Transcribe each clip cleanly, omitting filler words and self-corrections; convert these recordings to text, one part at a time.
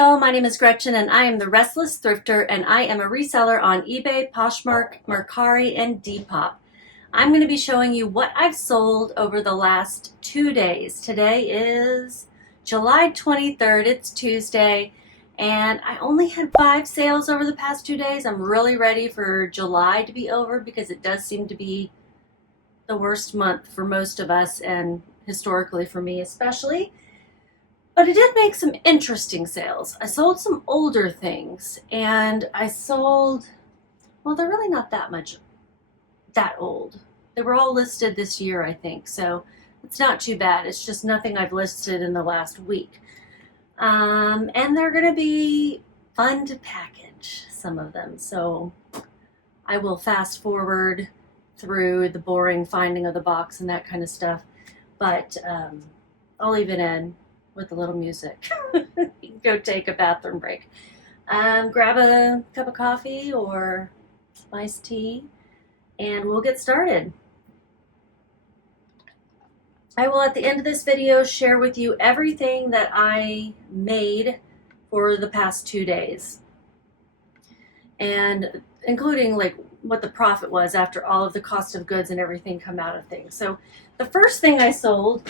y'all, my name is Gretchen and I am the Restless Thrifter and I am a reseller on eBay, Poshmark, MERCARI, and DEPOP. I'm going to be showing you what I've sold over the last 2 days. Today is July 23rd, it's Tuesday, and I only had 5 sales over the past 2 days. I'm really ready for July to be over because it does seem to be the worst month for most of us and historically for me especially. But I did make some interesting sales. I sold some older things and I sold, well, they're really not that old. They were all listed this year, I think, so it's not too bad. It's just nothing I've listed in the last week. And they're going to be fun to package, some of them. So I will fast forward through the boring finding of the box and that kind of stuff. But I'll leave it in with a little music. You can go take a bathroom break. Grab a cup of coffee or iced tea and we'll get started. I will at the end of this video share with you everything that I made for the past 2 days, and including like what the profit was after all of the cost of goods and everything come out of things. So the first thing I sold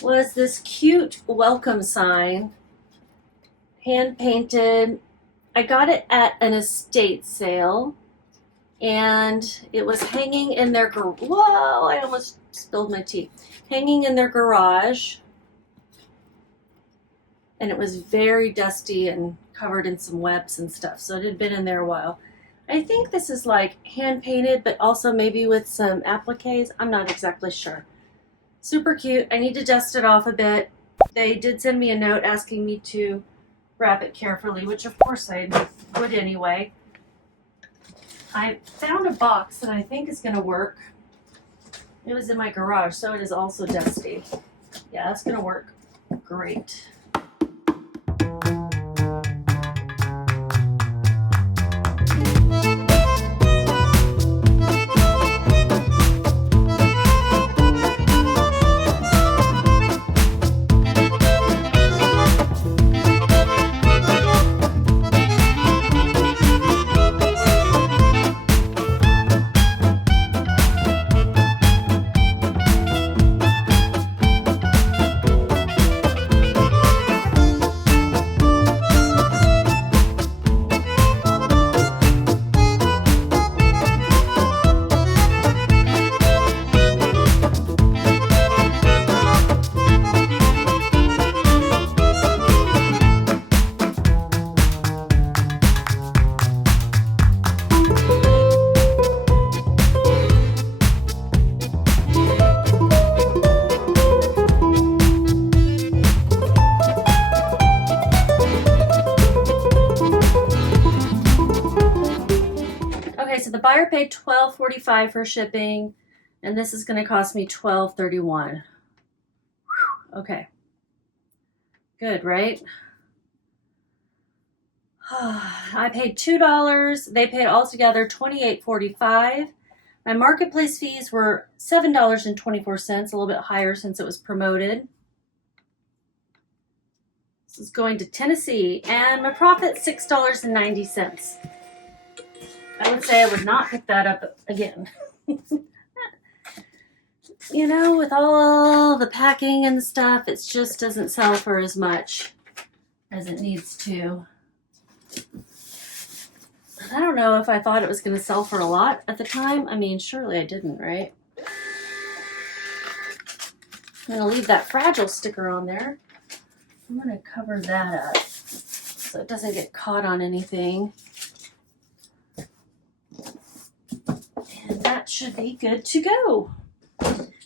was this cute welcome sign, hand painted. I got it at an estate sale and it was hanging in their whoa, I almost spilled my tea. Hanging in their garage, and it was very dusty and covered in some webs and stuff, so it had been in there a while. I think this is like hand painted, but also maybe with some appliques. I'm not exactly sure. Super cute. I need to dust it off a bit. They did send me a note asking me to wrap it carefully, which of course I would anyway. I found a box that I think is going to work. It was in my garage, so it is also dusty. Yeah, that's going to work great. Okay, so the buyer paid $12.45 for shipping, and this is going to cost me $12.31. Okay, good, right? I paid $2. They paid altogether $28.45. My marketplace fees were $7.24, a little bit higher since it was promoted. This is going to Tennessee, and my profit $6.90. I would say I would not pick that up again. You know, with all the packing and stuff, it just doesn't sell for as much as it needs to. I don't know if I thought it was going to sell for a lot at the time. I mean, surely I didn't, right? I'm going to leave that fragile sticker on there. I'm going to cover that up so it doesn't get caught on anything. And that should be good to go.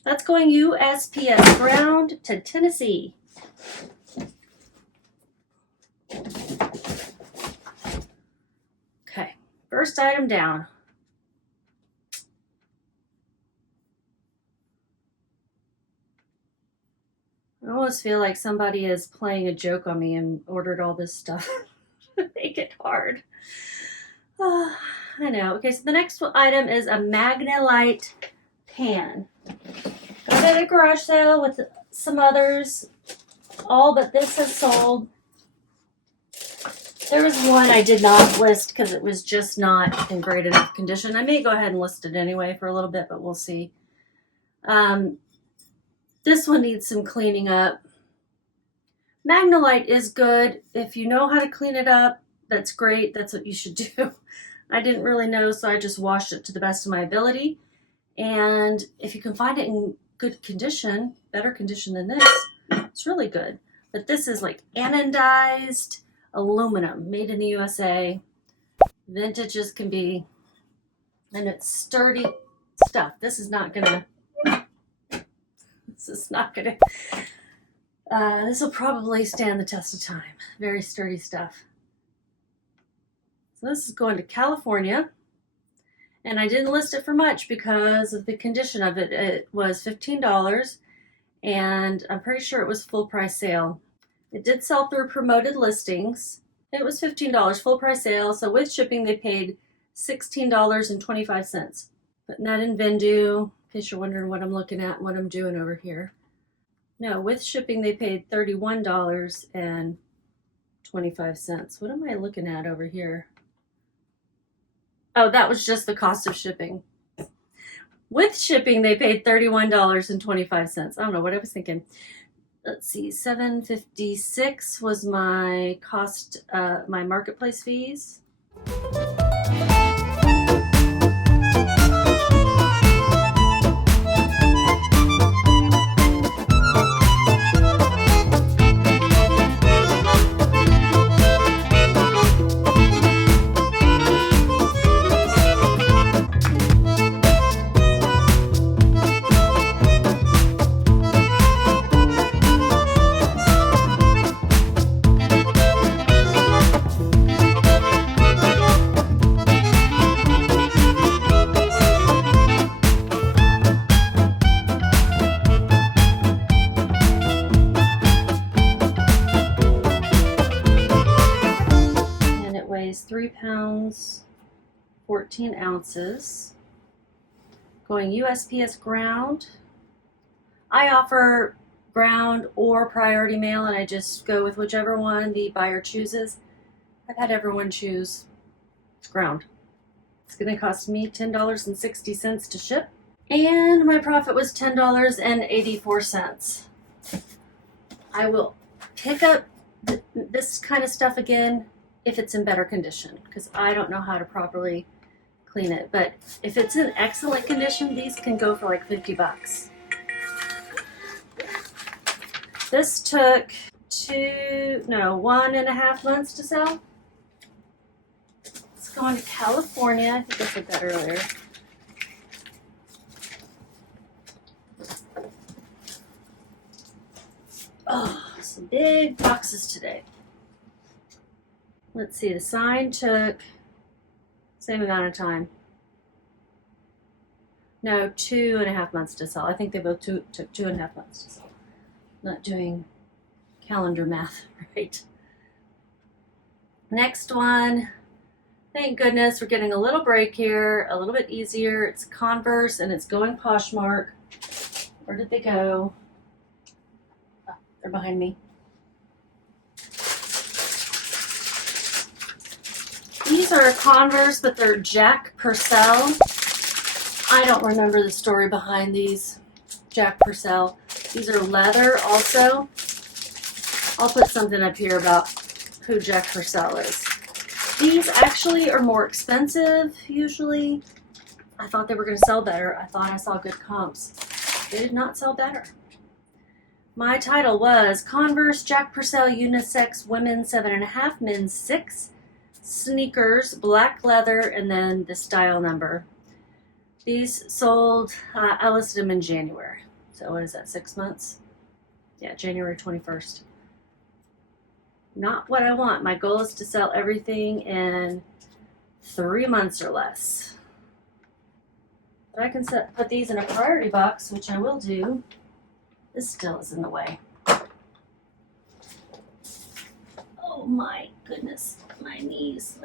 That's going USPS ground to Tennessee. Okay, first item down. I almost feel like somebody is playing a joke on me and ordered all this stuff to make it hard. I know. Okay, so the next item is a Magnalite pan. Got it at a garage sale with some others. All but this has sold. There was one I did not list because it was just not in great enough condition. I may go ahead and list it anyway for a little bit, but we'll see. This one needs some cleaning up. Magnolite is good. If you know how to clean it up, that's great. That's what you should do. I didn't really know, so I just washed it to the best of my ability. And if you can find it in good condition, better condition than this, it's really good. But this is like anodized aluminum, made in the USA. Vintage as can be. And it's sturdy stuff. This is not gonna, this will probably stand the test of time. Very sturdy stuff. So this is going to California. And I didn't list it for much because of the condition of it. It was $15, and I'm pretty sure it was full price sale. It did sell through promoted listings. It was $15 full price sale, so with shipping they paid $16.25. Putting that in Vendoo, in case you're wondering what I'm looking at and what I'm doing over here. No, with shipping they paid $31.25. What am I looking at over here? Oh, that was just the cost of shipping. With shipping, they paid $31.25. I don't know what I was thinking. Let's see, $7.56 was my cost, my marketplace fees. Weighs 3 pounds, 14 ounces. Going USPS ground. I offer ground or priority mail, and I just go with whichever one the buyer chooses. I've had everyone choose ground. It's going to cost me $10.60 to ship, and my profit was $10.84. I will pick up this kind of stuff again if it's in better condition, because I don't know how to properly clean it. But if it's in excellent condition, these can go for like $50. This took 1.5 months to sell. It's going to California. I think I said that earlier. Oh, some big boxes today. Let's see, the sign took same amount of time. No, 2.5 months to sell. I think they both took 2.5 months to sell. Not doing calendar math right. Next one. Thank goodness we're getting a little break here, a little bit easier. It's Converse and it's going Poshmark. Where did they go? Oh, they're behind me. These are Converse, but they're Jack Purcell. I don't remember the story behind these Jack Purcell. These are leather also. I'll put something up here about who Jack Purcell is. These actually are more expensive usually. I thought they were going to sell better. I thought I saw good comps. They did not sell better. My title was Converse Jack Purcell Unisex Women's 7.5, Men's 6. Sneakers, black leather, and then the style number. These sold, I listed them in January. So what is that, 6 months? Yeah, January 21st. Not what I want. My goal is to sell everything in 3 months or less. But I can put these in a priority box, which I will do. This still is in the way. Oh my goodness. My knees.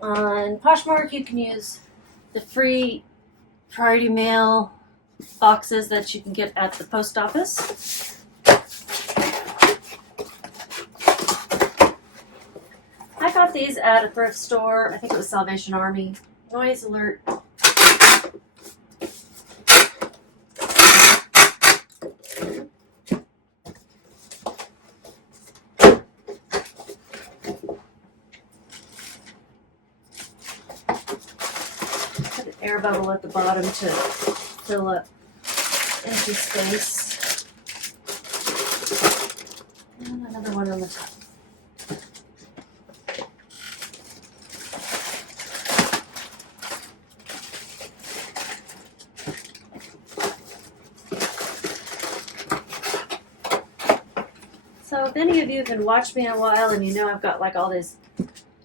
On Poshmark, you can use the free priority mail boxes that you can get at the post office. I got these at a thrift store. I think it was Salvation Army. Noise alert. Put an air bubble at the bottom to fill up empty space. And another one on the top. So if any of you have been watching me in a while and you know I've got like all these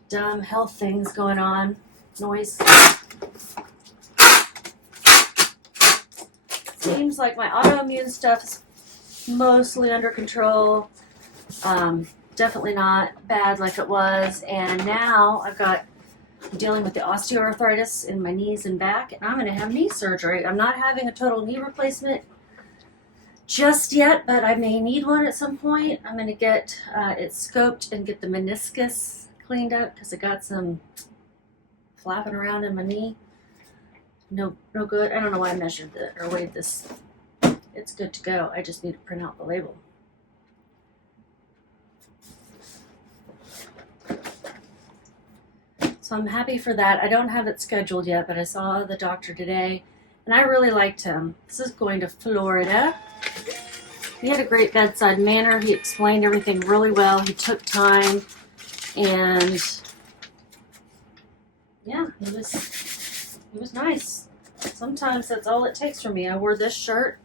dumb health things going on, noise. Seems like my autoimmune stuff is mostly under control. Definitely not bad like it was. And now I'm dealing with the osteoarthritis in my knees and back, and I'm going to have knee surgery. I'm not having a total knee replacement just yet, but I may need one at some point. I'm going to get it scoped and get the meniscus cleaned up because I got some flapping around in my knee. No good. I don't know why I measured it or weighed this. It's good to go. I just need to print out the label. So I'm happy for that. I don't have it scheduled yet, but I saw the doctor today and I really liked him. This is going to Florida. He had a great bedside manner. He explained everything really well. He took time, and yeah, it was nice. Sometimes that's all it takes for me. I wore this shirt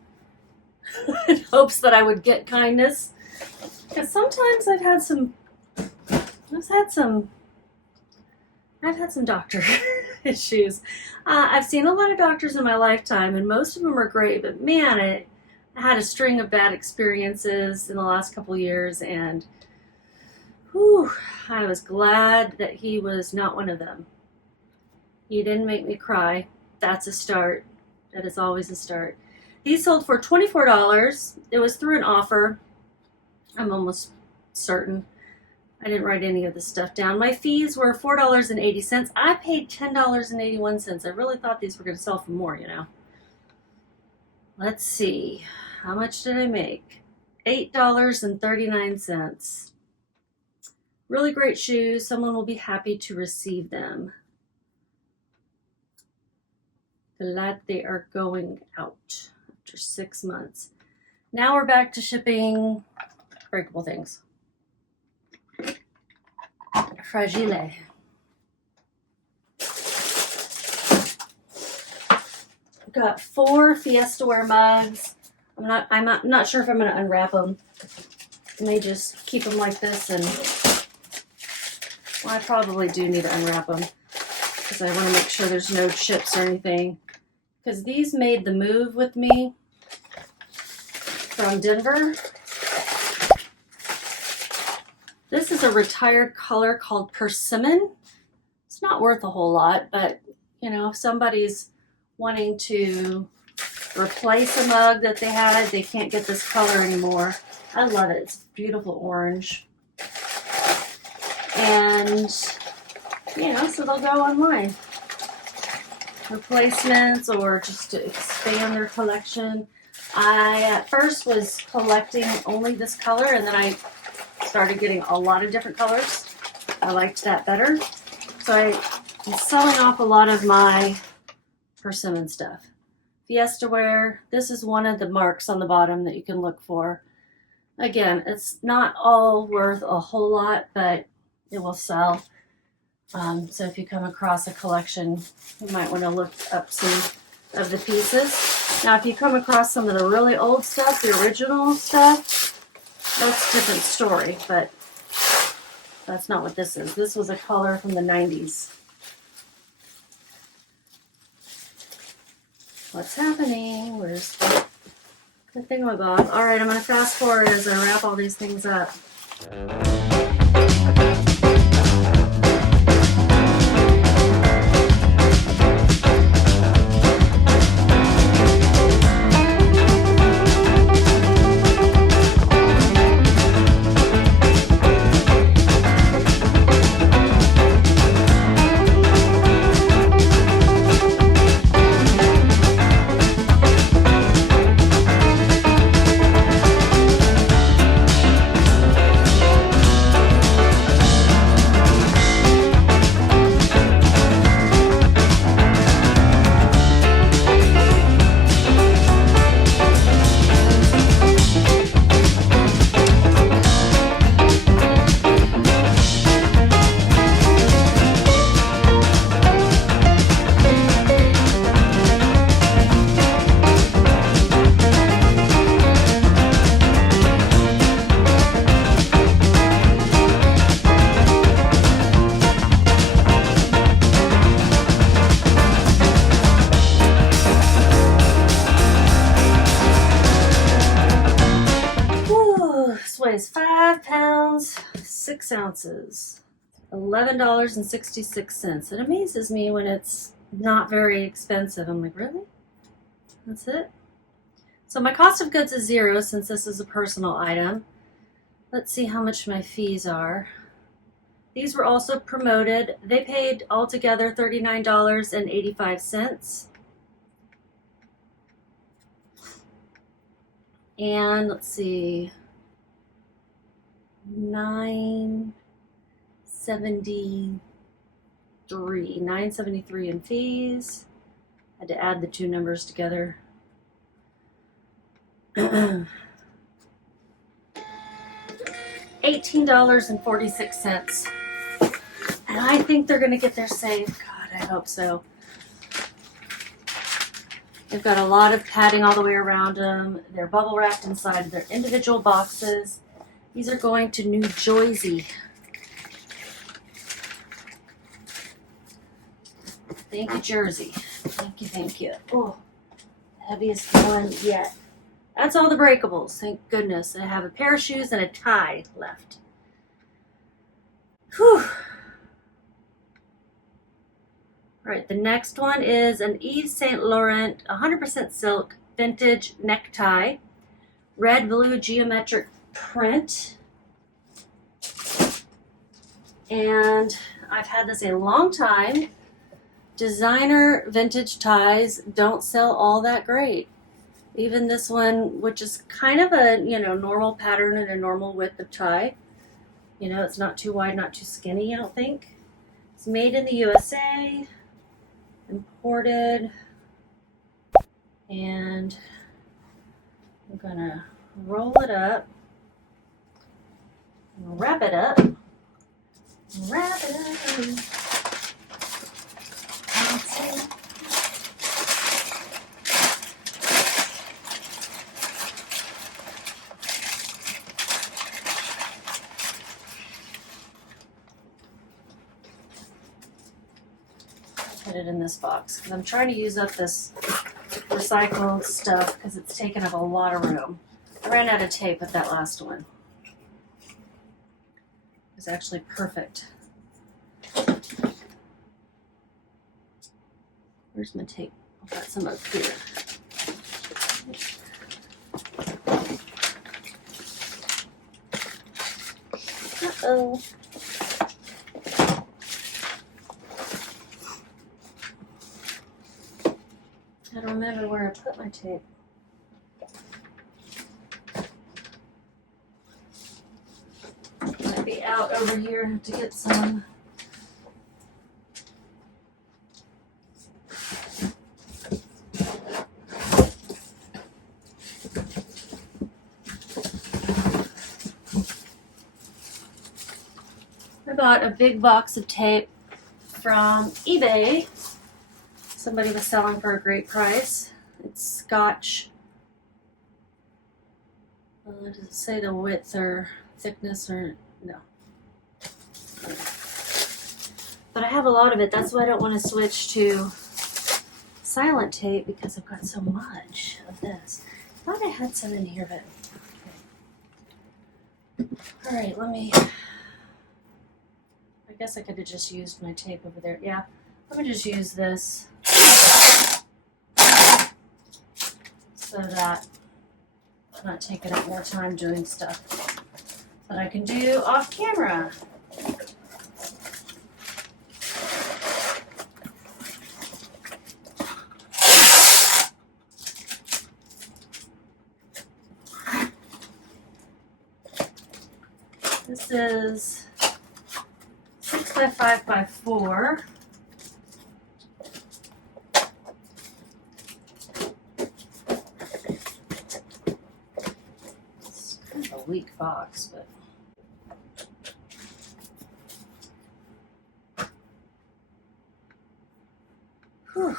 in hopes that I would get kindness, because sometimes I've had some doctor issues. I've seen a lot of doctors in my lifetime, and most of them are great, but man, I had a string of bad experiences in the last couple of years, and whew, I was glad that he was not one of them. He didn't make me cry. That's a start. That is always a start. These sold for $24. It was through an offer. I'm almost certain. I didn't write any of this stuff down. My fees were $4.80. I paid $10.81. I really thought these were going to sell for more, you know. Let's see. How much did I make? $8.39. Really great shoes. Someone will be happy to receive them. Glad they are going out after 6 months. Now we're back to shipping breakable things. Fragile. I've got 4 Fiesta Wear mugs. I'm not sure if I'm going to unwrap them. I may just keep them like this, and well, I probably do need to unwrap them because I want to make sure there's no chips or anything. Because these made the move with me from Denver. This is a retired color called Persimmon. It's not worth a whole lot, but you know, if somebody's wanting to replace a mug that they had, they can't get this color anymore. I love it. It's beautiful orange. And, you know, so they'll go online. Replacements or just to expand their collection. I at first was collecting only this color, and then I started getting a lot of different colors. I liked that better. So I'm selling off a lot of my Persimmon stuff. Fiesta Wear, this is one of the marks on the bottom that you can look for. Again, it's not all worth a whole lot, but it will sell. So if you come across a collection, you might want to look up some of the pieces. Now, if you come across some of the really old stuff, the original stuff, that's a different story, but that's not what this is. This was a color from the 90s. What's happening? Where's the thingamabob? All right, I'm going to fast forward as I wrap all these things up. 2.5 pounds, 6 ounces, $11.66. It amazes me when it's not very expensive. I'm like, really? That's it? So my cost of goods is 0 since this is a personal item. Let's see how much my fees are. These were also promoted. They paid altogether $39.85. And let's see, $973 in fees. Had to add the two numbers together. $18.46. And I think they're gonna get their save. God, I hope so. They've got a lot of padding all the way around them. They're bubble wrapped inside their individual boxes. These are going to New Jersey. Thank you, Jersey. Thank you, thank you. Oh, heaviest one yet. That's all the breakables, thank goodness. I have a pair of shoes and a tie left. Whew. All right, the next one is an Yves Saint Laurent 100% silk vintage necktie, red blue geometric print. And I've had this a long time. Designer vintage ties don't sell all that great. Even this one, which is kind of a, normal pattern and a normal width of tie. It's not too wide, not too skinny, I don't think. It's made in the USA, imported, and I'm gonna roll it up, wrap it up, wrap it up. Put it in this box because I'm trying to use up this recycled stuff because it's taken up a lot of room. I ran out of tape with that last one. It was actually perfect. Where's my tape? I've got some up here. Uh-oh. I don't remember where I put my tape. Might be out over here to get some. I bought a big box of tape from eBay. Somebody was selling for a great price. It's Scotch. Does it say the width or thickness or no? But I have a lot of it. That's why I don't want to switch to silent tape because I've got so much of this. I thought I had some in here, but okay. All right, I guess I could have just used my tape over there. Yeah, let me just use this so that I'm not taking up more time doing stuff that I can do off camera. This is 6 by 5 by 4. It's kind of a weak box, but whew.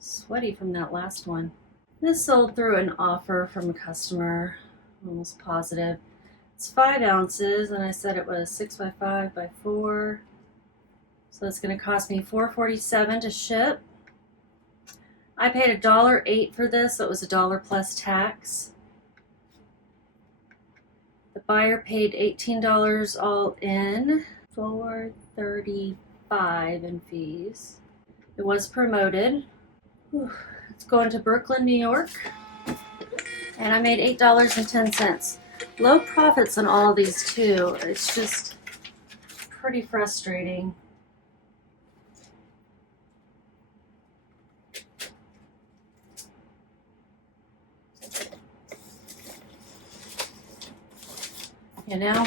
Sweaty from that last one. This sold through an offer from a customer. Almost positive. It's 5 ounces, and I said it was 6 by 5 by 4. So it's going to cost me $4.47 to ship. I paid $1.08 for this, so it was $1 plus tax. Buyer paid $18 all in, $435 in fees. It was promoted. Whew. It's going to Brooklyn, New York, and I made $8.10. Low profits on all of these too. It's just pretty frustrating. You know,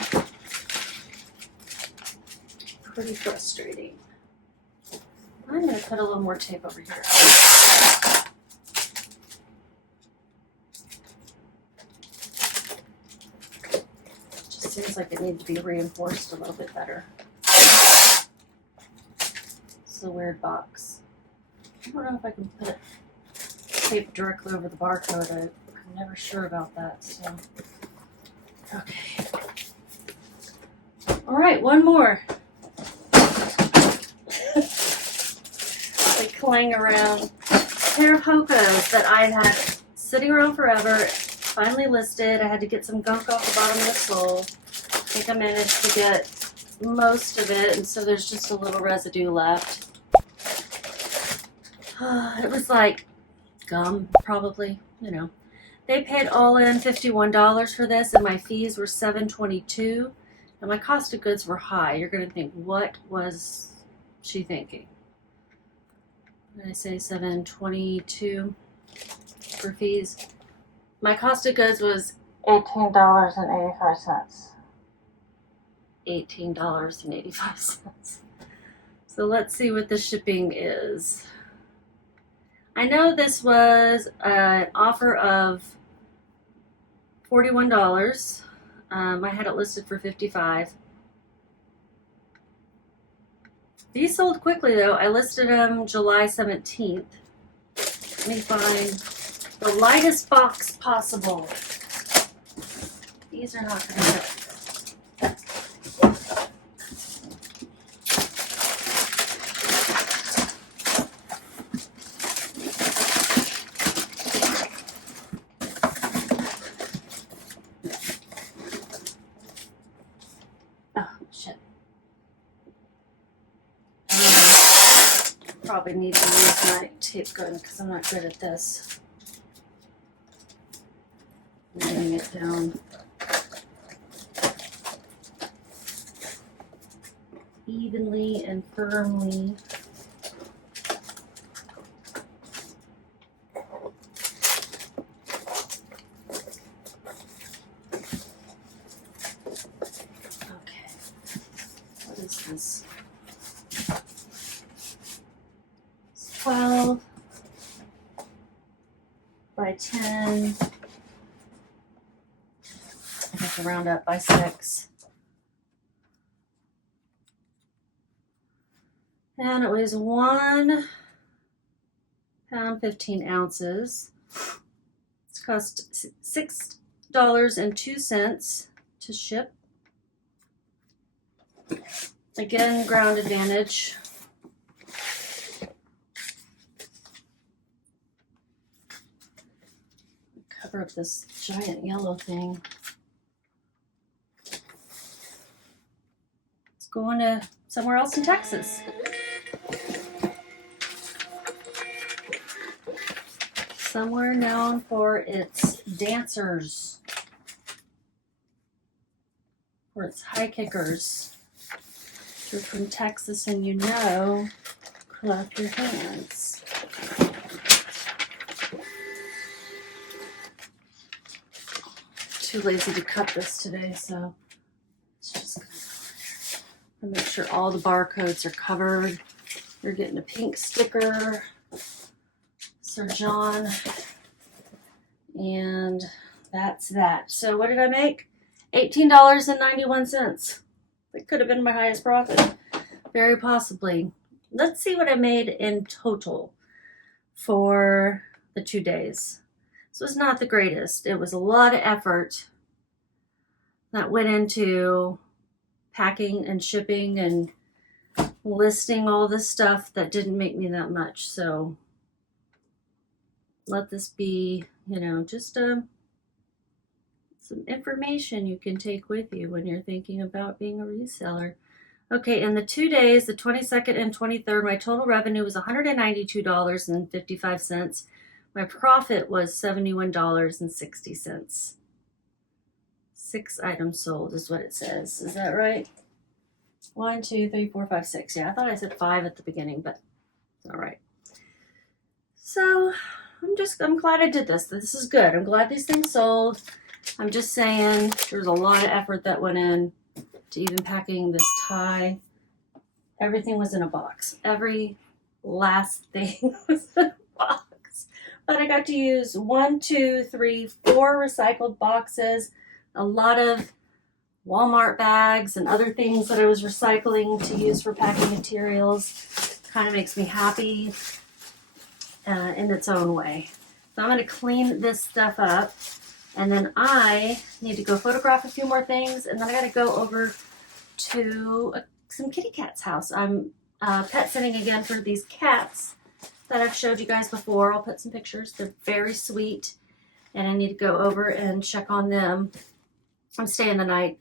pretty frustrating. I'm going to put a little more tape over here. Just seems like it needs to be reinforced a little bit better. It's a weird box. I don't know if I can put tape directly over the barcode. I'm never sure about that. So, okay. All right, one more. They clang around. A pair of Hokos that I've had sitting around forever. Finally listed. I had to get some gunk off the bottom of the sole. I think I managed to get most of it, and so there's just a little residue left. It was like gum, probably, you know. They paid all in $51 for this, and my fees were $7.22. And my cost of goods were high. You're going to think, what was she thinking? Did I say $7.22 for fees? My cost of goods was $18.85. $18.85. So let's see what the shipping is. I know this was an offer of $41. I had it listed for $55. These sold quickly though. I listed them July 17th. Let me find the lightest box possible. These are not going to fit. Probably need to use my tape gun because I'm not good at this. Laying it down evenly and firmly. Okay, what is this? 12 by 10. I have to round up by 6. And it weighs 1 pound 15 ounces. It's cost $6.02 to ship. Again, ground advantage. Cover up this giant yellow thing. It's going to somewhere else in Texas. Somewhere known for its dancers, or its high kickers. If you're from Texas and you know, clap your hands. Too lazy to cut this today, so it's just gonna make sure all the barcodes are covered. You're getting a pink sticker, Sir John, and that's that. So what did I make? $18.91. That could have been my highest profit, very possibly. Let's see what I made in total for the 2 days. This was not the greatest. It was a lot of effort that went into packing and shipping and listing all this stuff that didn't make me that much. So let this be, you know, just some information you can take with you when you're thinking about being a reseller. Okay, in the 2 days, the 22nd and 23rd, my total revenue was $192.55. My profit was $71.60. 6 items sold is what it says. Is that right? 1, 2, 3, 4, 5, 6. Yeah, I thought I said 5 at the beginning, but all right. So I'm glad I did this. This is good. I'm glad these things sold. I'm just saying there's a lot of effort that went in to even packing this tie. Everything was in a box. Every last thing was in a box. But I got to use 1, 2, 3, 4 recycled boxes, a lot of Walmart bags and other things that I was recycling to use for packing materials. Kind of makes me happy in its own way. So I'm going to clean this stuff up, and then I need to go photograph a few more things, and then I got to go over to some kitty cat's house. I'm pet sitting again for these cats that I've showed you guys before. I'll put some pictures. They're very sweet, and I need to go over and check on them. I'm staying the night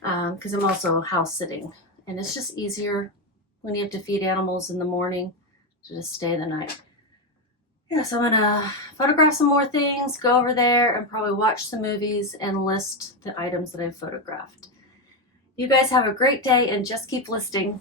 because I'm also house sitting, and it's just easier when you have to feed animals in the morning to just stay the night. Yeah, so I'm gonna photograph some more things, go over there, and probably watch some movies and list the items that I've photographed. You guys have a great day and just keep listing.